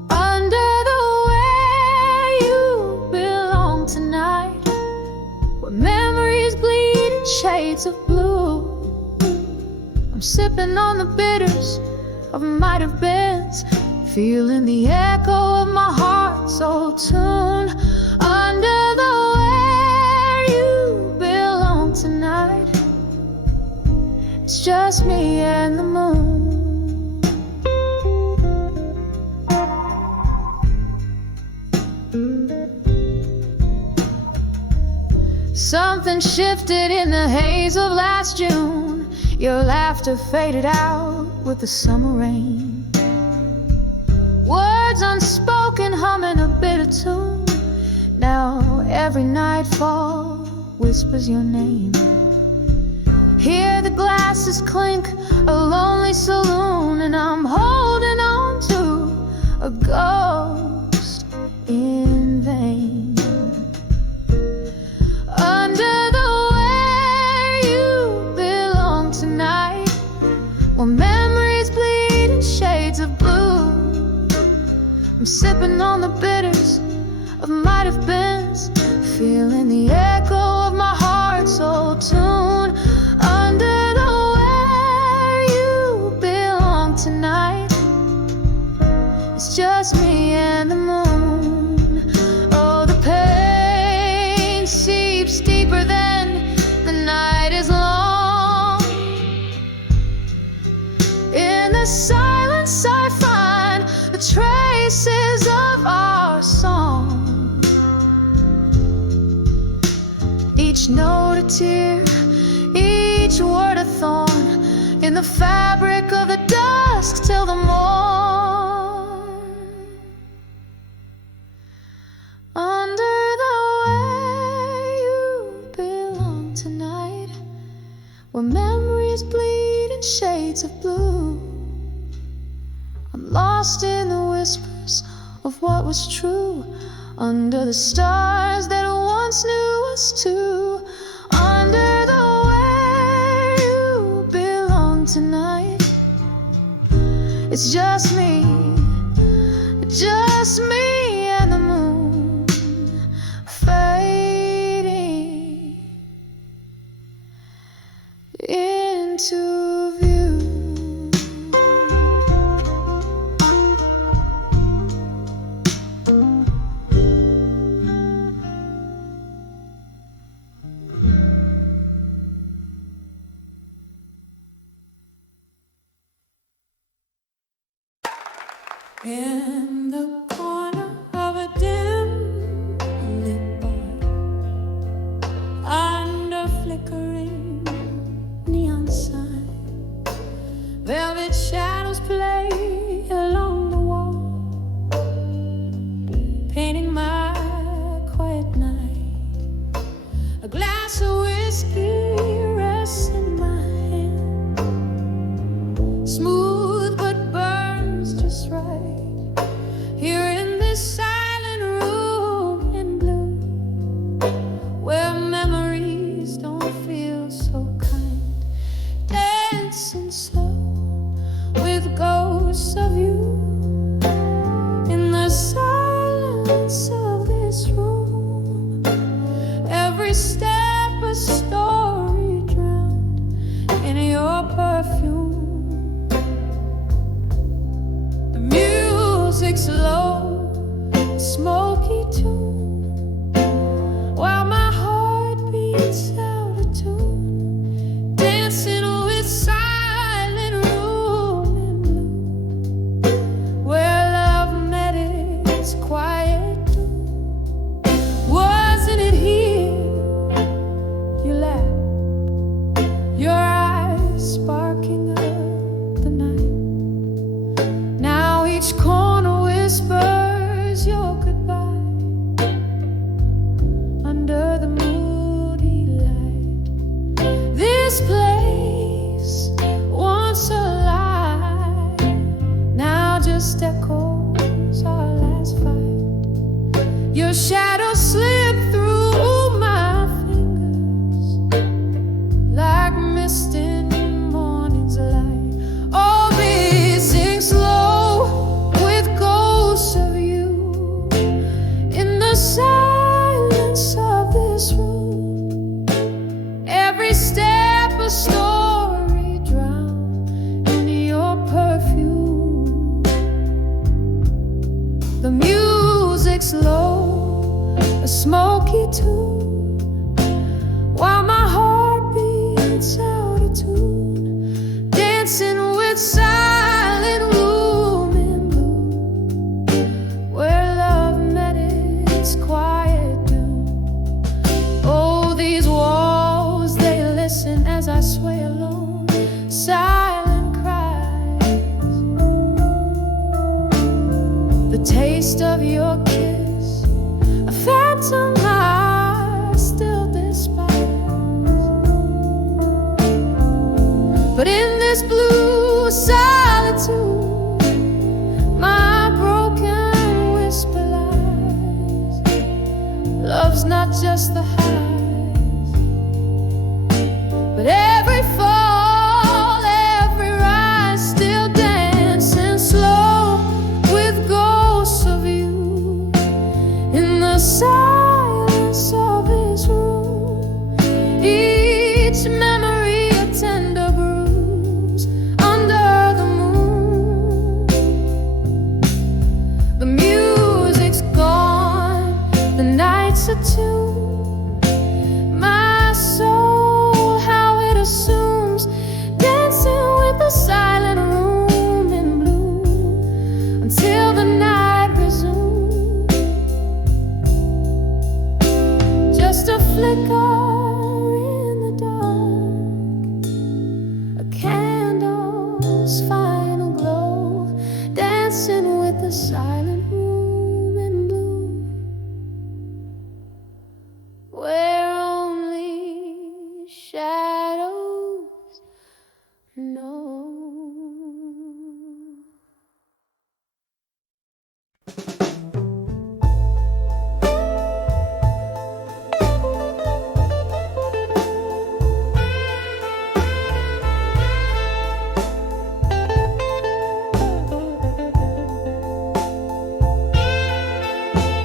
Under the way you belong tonight, where memories bleed in shades of blue, I'm sipping on the bitters of might have beens, feeling the echo of my heart's old tune. Under the where you belong tonight, it's just me and the moon. Something shifted in the haze of last June. Your laughter faded out with the summer rain. Words unspoken humming a bitter tune. Now every nightfall whispers your name. Hear the glasses clink, a lonely saloon, and I'm holding on to a ghost in vain. Under the where you belong tonight, while memories bleed in shades of blue, I'm sipping on the bitters of might have beens, feeling the echo of my heart's old tune. Under the where you belong tonight, it's just me and the moon. Oh, the pain seeps deeper than the night is long. In the silence I find the traces of our song. Each note a tear, each word a thorn, in the fabric of the dusk till the morn. Under the way you belong tonight, where memories bleed in shades of blue, I'm lost in the whispers of what was true. Under the stars that once knew us two. Under the way you belong tonight, it's just me and the moon fading into view. In the corner of a dim lit bar, under flickering neon sign, velvet shadows play along the wall, painting my quiet night. A glass of whiskey rests in my hand, smooth but burns just right. Here in this silent room in blue, where memories don't feel so kind, dancing slow with ghosts of you. In the silence of this room, every step a story drowned in your perfume. The music's low, smoky tune, while my heart beats out of tune, dancing with silent room in blue, where love met its quiet doom. Wasn't it here you laughed, your eyes sparking up the night? Now each corner whispers your goodbye, under the moody light. This place, once alive, now just echoes our last fight. Your shadow slipped through my fingers like mist in morning's light. Oh, beating slow with ghosts of you. In the silence of this room, every step a story drowned in your perfume. The music's low, a smoky tune, while my heart beats out of tune, dancing with silent room in blue, where love met its quiet doom. Oh, these walls But in this blue solitude, my broken whisper lies. Love's not just the highs, but every fall, every rise, still dancing slow with ghosts of you in the silence of his room. Each memory a tender bruise under the moon. The music's gone, the nights are tuned. My soul, how it assumes, dancing with the silent room in blue until the night resumes. Just a flicker in the dark, a candle's final glow, dancing with the silent room in blue, where only shadows know.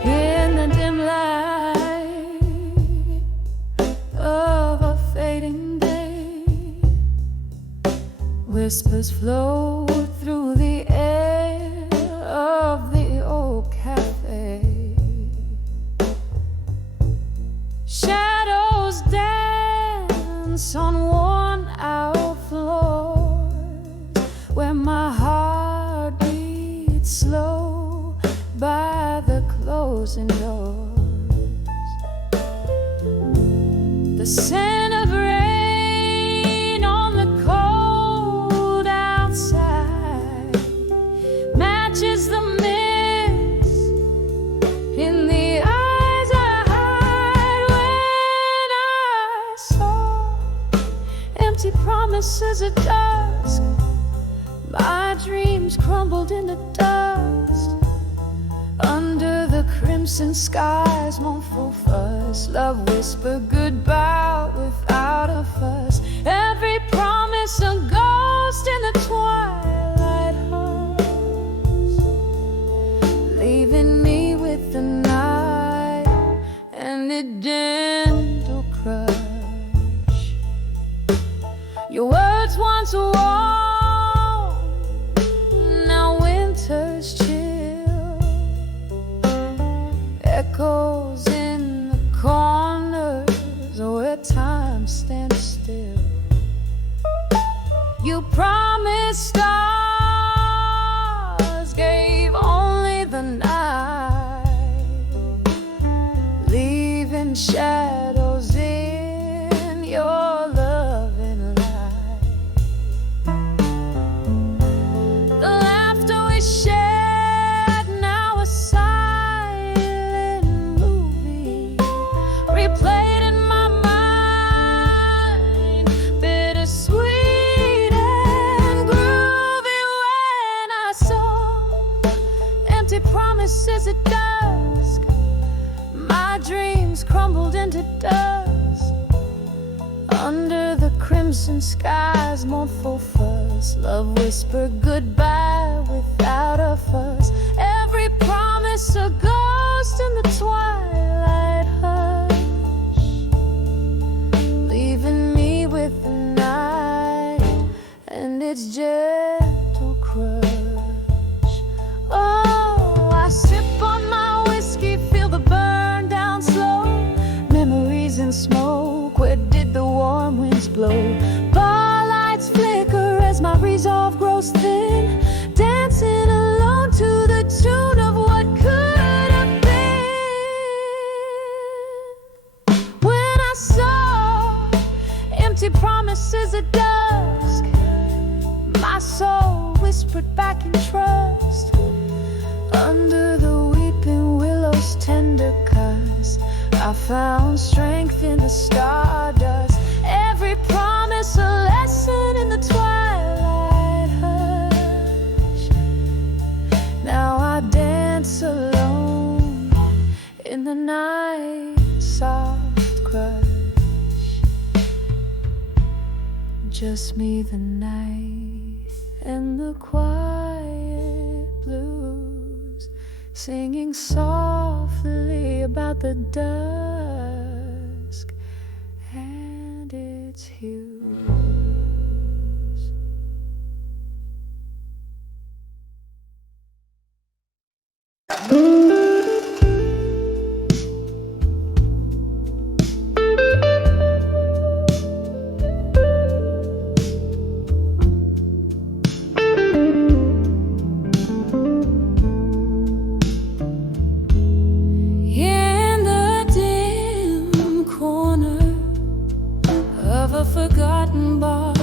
In the dim light of a fading day, whispers flow through the air of the old cafe. Shadows dance on worn-out floors where my heart beats slow by the closing doors. The scent of rain on the cold outside matches the mist in the eyes I hide. When I saw empty promises at dusk, my dreams crumbled into dust under the crimson sky's mournful fuss. Love whispered goodbye without a fuss. Every promise a ghost in the twilight hush, leaving me with the night and a gentle crush. Your words once warm, now winter's chill, echoes in the corners where time stands still. You promised stars, gave only the night, leaving shadows in your loving light. The laughter we shared, now a silent movie, replayed in my mind, bittersweet and groovy. When I saw empty promises at dusk, my dreams crumbled into dust under the crimson sky's mournful fuss. Love whispered goodbye without a fuss. Every promise a ghost in the twilight hush, leaving me with the night and its gentle crush. Oh, I sip on my whiskey, feel the burn down slow. Memories in smoke, where did the warm winds blow? Bar lights flicker as my resolve grows thin, dancing alone to the tune of what could have been. When I saw empty promises at dusk, my soul whispered back in trust under the weeping willow's tender cusp. I found strength in the stardust. Every promise a lesson in the twilight. night, soft crush. Just me, the night, and the quiet blues, singing softly about the dusk and its hues. In the dim corner of a forgotten bar,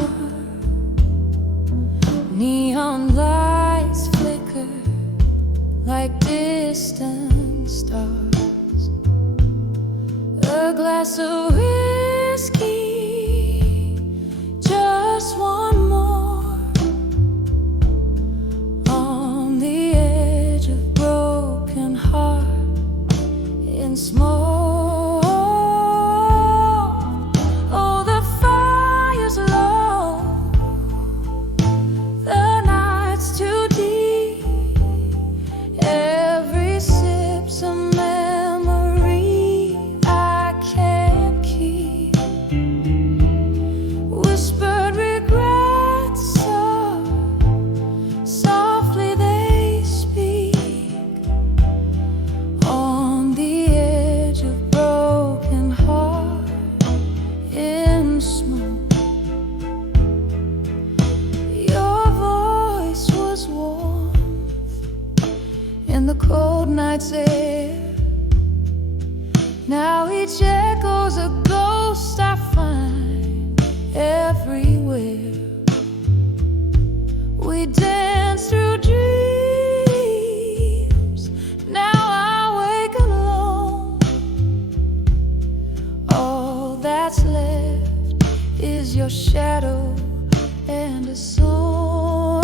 neon lights flicker like distant stars. A glass of whiskey, just one more, on the edge of broken heart in smoke. Oh, the fire's low, the night's too deep. Every sip's a memory I can't keep. Whispered regrets are softly they speak, on the edge of broken heart in smoke. Your voice was warm in the cold night's air. Now each echo's a ghost I find everywhere. We dance through dreams. Now I wake alone. All that's left is your shadow and a song.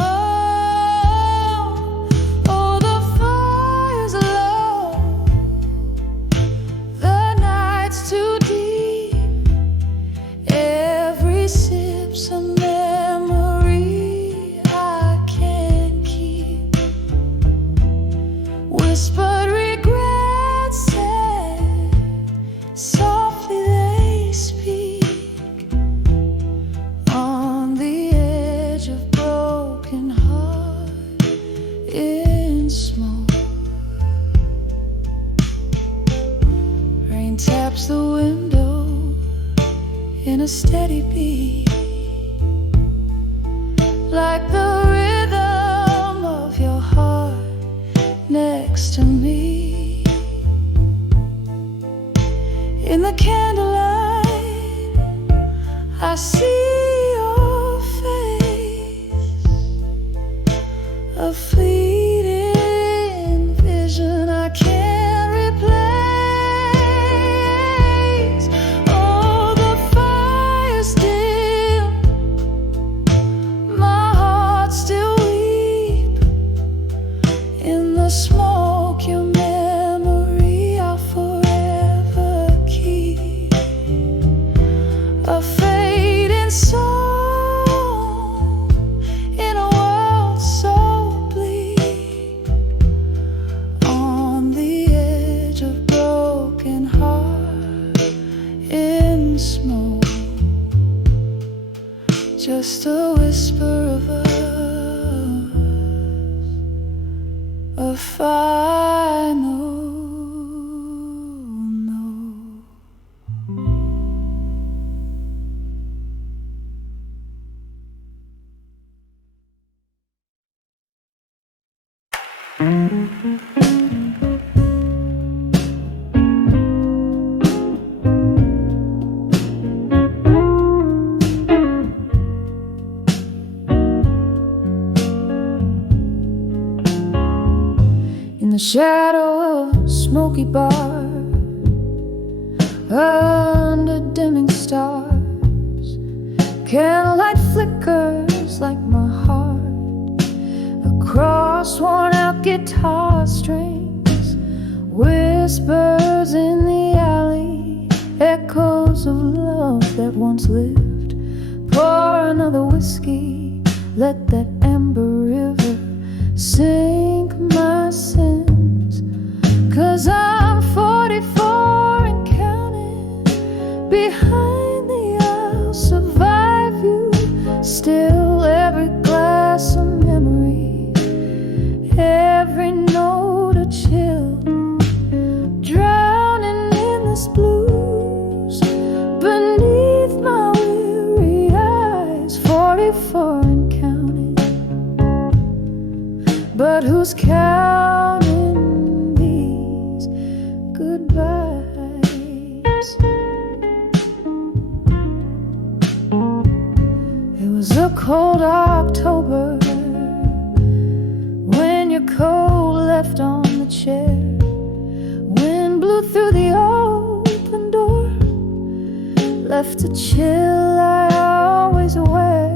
Oh, the fire's low, the night's too deep. Every sip's a memory I can't keep. Whispered regrets said, softly they speak, on the edge of broken heart in smoke. Rain taps the window in a steady beat, like the rhythm of your heart next to me. In the candlelight, I see your face, a fleeting vision I can't replace. Oh, the fire's dim, my heart still weep. In the smoke, your memory I'll forever keep. A fading song in a world so bleak, on the edge of broken heart in smoke. Just a whisper of us, a final no. In the shadow of a smoky bar, under dimming stars, candlelight flickers like my heart across worn out guitar strings, whispers in that once lived. Pour another whiskey, let that amber river sink my sins. 'Cause I'm 44 and counting. Behind the I'll survive you. Still every glass of memory, every note a chill, drowning in this blues beneath my weary eyes. 44 and counting, but who's counting these goodbyes? It was a cold October when your coat left on the chair. Wind blew through the open door, left a chill I always wear.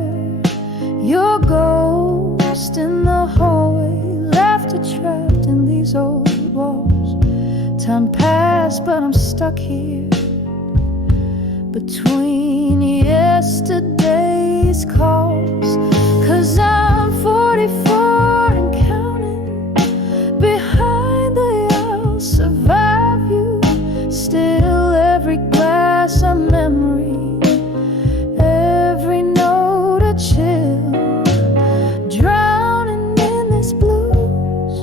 Your ghost in the hallway left her trapped in these old walls. Time passed, but I'm stuck here between yesterday's calls. 'Cause I'm 44 and counting. Behind the I'll survive you. Still every glass a memory, every note a chill, drowning in this blues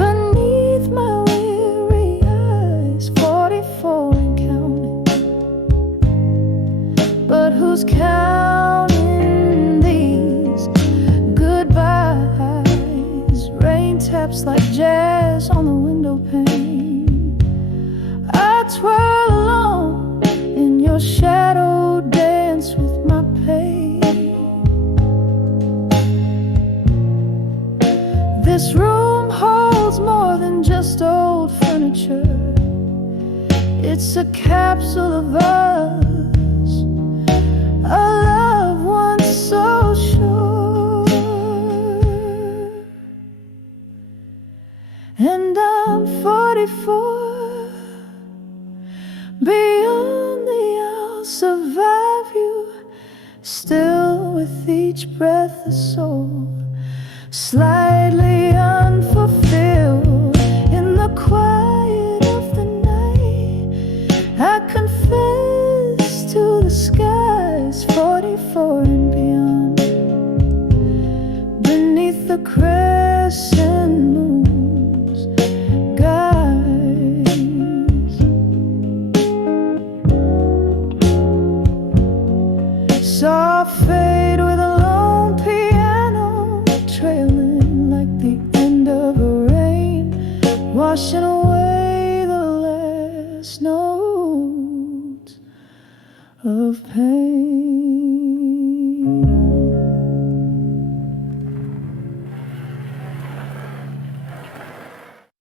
beneath my weary eyes. 44 and counting, but who's counting these goodbyes? Rain taps like jazz on the window pane. I twirl along in your shadow, dance with my pain. This room holds more than just old furniture. It's a capsule of us, a love once so sure. And I'm 44. Beyond the I'll survive you. Still with each breath a soul, slightly unfulfilled. In the quiet of the night, I confess to the skies. 44 and beyond, beneath the crescent moon's guise. Soft fade with a lone piano, trailing like the end of a rain, washing away the last notes of pain.